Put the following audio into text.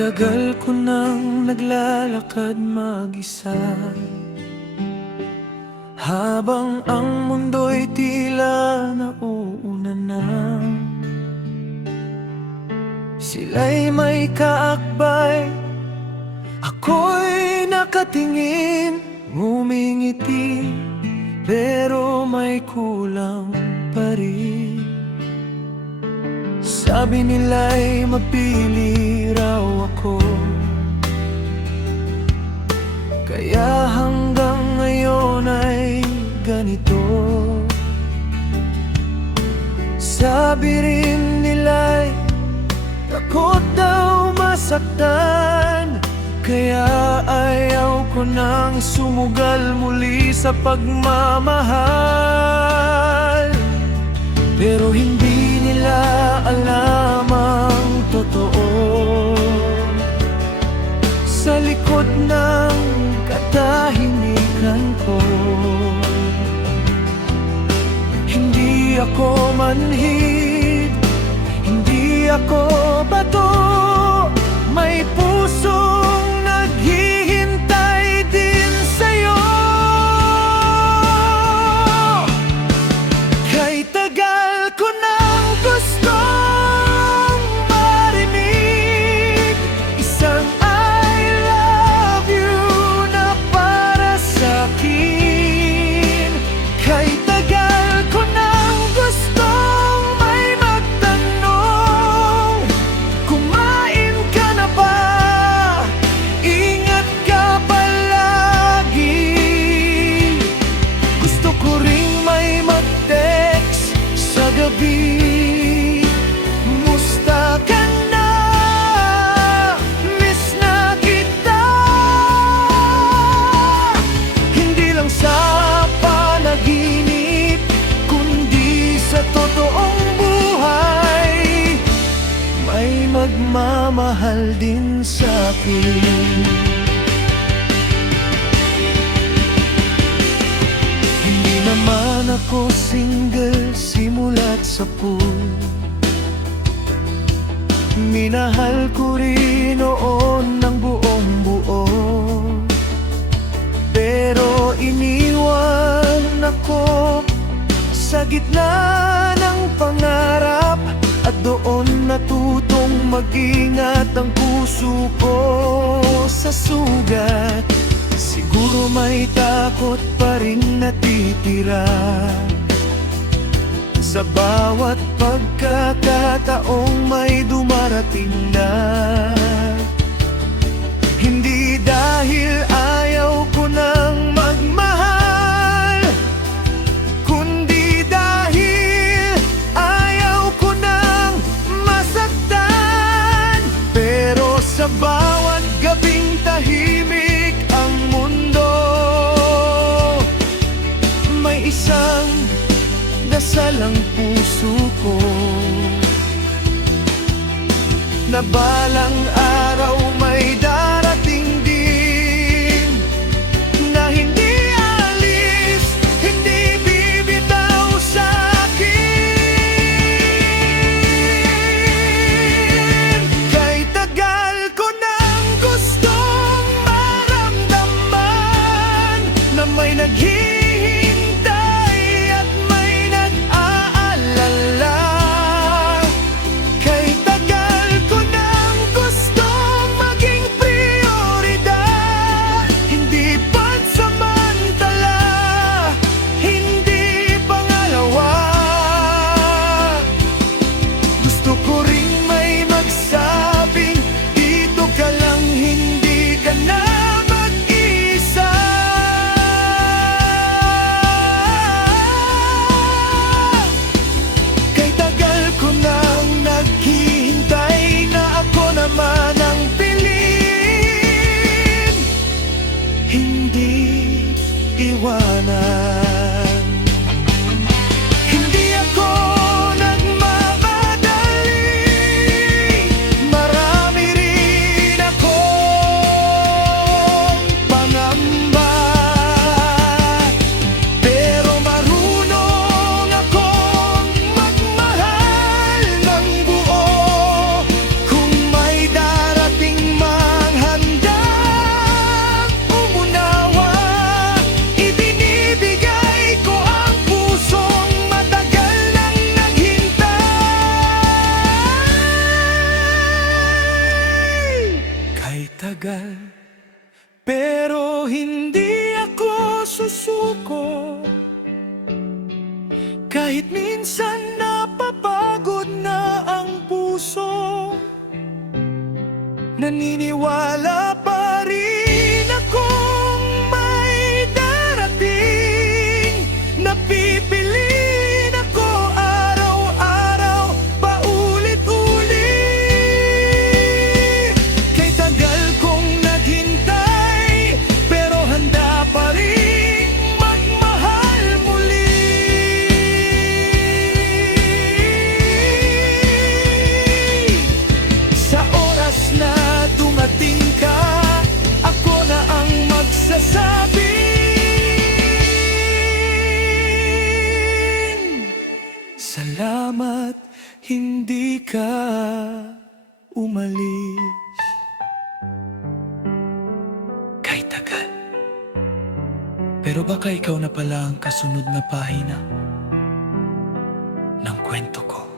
Tagal ko nang naglalakad mag-isa, habang ang mundo'y tila nauuna na. Sila'y may kaakbay, ako'y nakatingin, ngumingiti, pero may kulang pa rin. Sabi nila'y mapili raw ako, kaya hanggang ngayon ay ganito. Sabi rin nila'y takot daw masaktan, kaya ayaw ko nang sumugal muli sa pagmamahal. Pero hindi nila alam ang totoo, sa likod ng katahimikan ko. Hindi ako manhid, hindi ako bato, may pusong naghihintay din sa'yo. Kay tagal ko nang gustong marinig isang I love you na para sa'kin. Kay tagal ko nang gustong may magtanong, kumain ka na ba? Ingat ka palagi. Gusto ko ring may mag-text sa gabi, musta ka na? Miss na kita. Hindi lang sa panaginip, kundi sa totoong buhay, may magmamahal din sa'kin. Hindi naman ako single simula't sa pool. Minahal ko rin noon ng buong buo, pero iniwan ako sa gitna ng pangarap, at doon natutong mag-ingat ang puso ko sa sugat. Siguro may takot pa rin natitira sa bawat pagkakataong may dumarating na. Hindi dahil ayaw ko nang magmahal, kundi dahil ayaw ko nang masaktan. Pero sa bawat gabing tahimik ang mundo, may isang dasal ang puso ko, na balang araw may darating din, na hindi alis, hindi bibitaw sa'kin. Kay tagal ko nang gustong maramdaman na may naghihintay at may nag-aalala. Kay tagal ko nang gustong maging prioridad, hindi pansamantala, hindi pangalawa. Gusto ko ring may magsabing dito ka lang, hindi ka na mag-isa. Kay tagal ko nang naghihintay na ako naman ang piliin, hindi iwanan. Hindi ako nagmamadali, marami rin akong pangamba, pero marunong akong magmahal ng buo. Kung may darating pero hindi ako susuko. Kahit minsan napapagod na ang puso, naniniwala pa rin akong may darating. Napipiliin ako araw-araw, paulit-ulit. Kay tagal kong naghintay, pero handa pa rin magmahal muli. Sa oras na dumating ka, ako na ang magsasabing salamat, hindi ka umalis. Kahit tagal, pero baka ikaw na pala ang kasunod na pahina ng kwento ko.